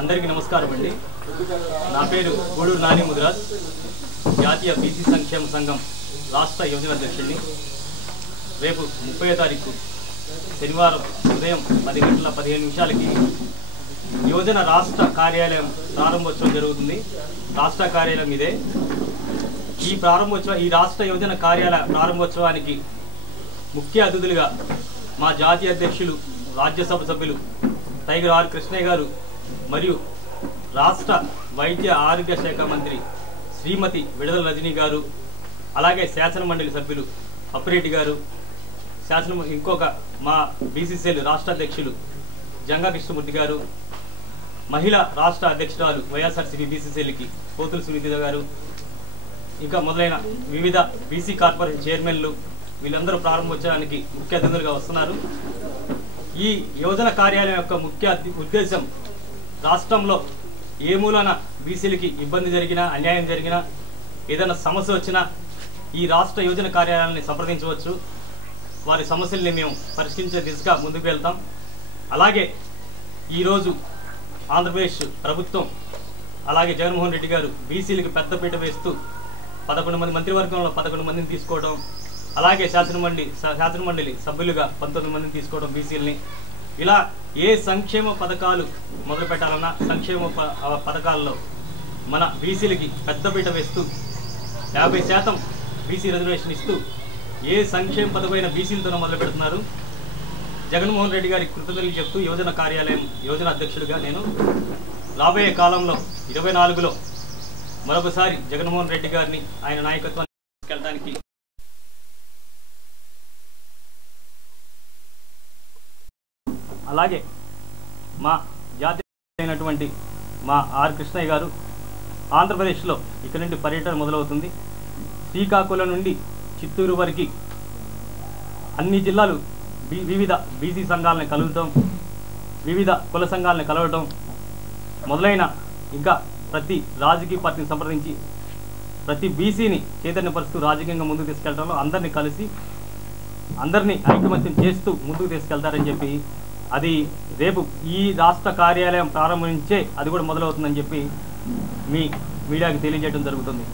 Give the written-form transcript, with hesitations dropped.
అందరికీ నమస్కారం అండి. నా పేరు గూడూరు నాని ముదిరాజ్, జాతీయ బీసీ సంక్షేమ సంఘం రాష్ట్ర యువజన అధ్యక్షుడిని. రేపు 30వ తారీఖు శనివారం ఉదయం 10 గంటల 15 నిమిషాలకి యువజన రాష్ట్ర కార్యాలయం ప్రారంభోత్సవం జరుగుతుంది. రాష్ట్ర కార్యాలయం ఇదే. ఈ రాష్ట్ర యువజన కార్యాలయ ప్రారంభోత్సవానికి ముఖ్య అతిథులుగా మా జాతీయ అధ్యక్షులు, రాజ్యసభ సభ్యులు టైగర్ ఆర్ కృష్ణయ్య గారు మరియు రాష్ట్ర వైద్య ఆరోగ్య శాఖ మంత్రి శ్రీమతి విడుదల రజనీ గారు, అలాగే శాసనమండలి సభ్యులు అప్పిరెడ్డి గారు, ఇంకొక మా బీసీసీఎల్ రాష్ట్ర అధ్యక్షులు జంగా కృష్ణమూర్తి గారు, మహిళా రాష్ట్ర అధ్యక్షురాలు వైఎస్ఆర్సీపీ బీసీసీఎల్కి పోతుల సునీత గారు, ఇంకా మొదలైన వివిధ బీసీ కార్పొరేషన్ చైర్మన్లు వీళ్ళందరూ ప్రారంభోత్సవానికి ముఖ్య అతిథులుగా వస్తున్నారు. ఈ యువజన కార్యాలయం యొక్క ముఖ్య ఉద్దేశం రాష్ట్రంలో ఏ మూలన బీసీలకి ఇబ్బంది జరిగినా, అన్యాయం జరిగినా, ఏదైనా సమస్య వచ్చినా ఈ రాష్ట్ర యువజన కార్యాలయాన్ని సంప్రదించవచ్చు. వారి సమస్యల్ని మేము పరిష్కరించే దిశగా ముందుకు వెళ్తాం. అలాగే ఈరోజు ఆంధ్రప్రదేశ్ ప్రభుత్వం అలాగే జగన్మోహన్ రెడ్డి గారు బీసీలకు పెద్దపీట వేస్తూ 11 మంది మంత్రివర్గంలో 11 మందిని తీసుకోవడం, అలాగే శాసనమండలి సభ్యులుగా 19 మందిని తీసుకోవడం బీసీలని, ఇలా ఏ సంక్షేమ పథకాలు మొదలు పెట్టాలన్నా సంక్షేమ పథకాల్లో మన బీసీలకి పెద్దపీట వేస్తూ 50% బీసీ రిజర్వేషన్ ఇస్తూ ఏ సంక్షేమ పథకమైన బీసీలతోనూ మొదలు పెడుతున్నారు. జగన్మోహన్ రెడ్డి గారి కృతజ్ఞతలు చెప్తూ యువజన కార్యాలయం యువజన అధ్యక్షుడిగా నేను రాబోయే కాలంలో 24లో మరొకసారి జగన్మోహన్ రెడ్డి గారిని ఆయన నాయకత్వాన్ని తీసుకెళ్ళడానికి అలాగే మా జాతీయ అయినటువంటి మా ఆర్ కృష్ణయ్య గారు ఆంధ్రప్రదేశ్లో ఇక్కడి నుండి పర్యటన మొదలవుతుంది. శ్రీకాకుళం నుండి చిత్తూరు వరకు అన్ని జిల్లాలు వివిధ బీసీ సంఘాలను కలవటం, వివిధ కుల సంఘాలను కలవటం మొదలైన ఇంకా ప్రతి రాజకీయ పార్టీని సంప్రదించి ప్రతి బీసీని చైతన్యపరుస్తూ రాజకీయంగా ముందుకు తీసుకెళ్లడంలో అందరినీ కలిసి అందరినీ ఐకమత్యం చేస్తూ ముందుకు తీసుకెళ్తారని చెప్పి, అది రేపు ఈ రాష్ట్ర కార్యాలయం ప్రారంభించే అది కూడా మొదలవుతుందని చెప్పి మీ మీడియాకి తెలియజేయడం జరుగుతుంది.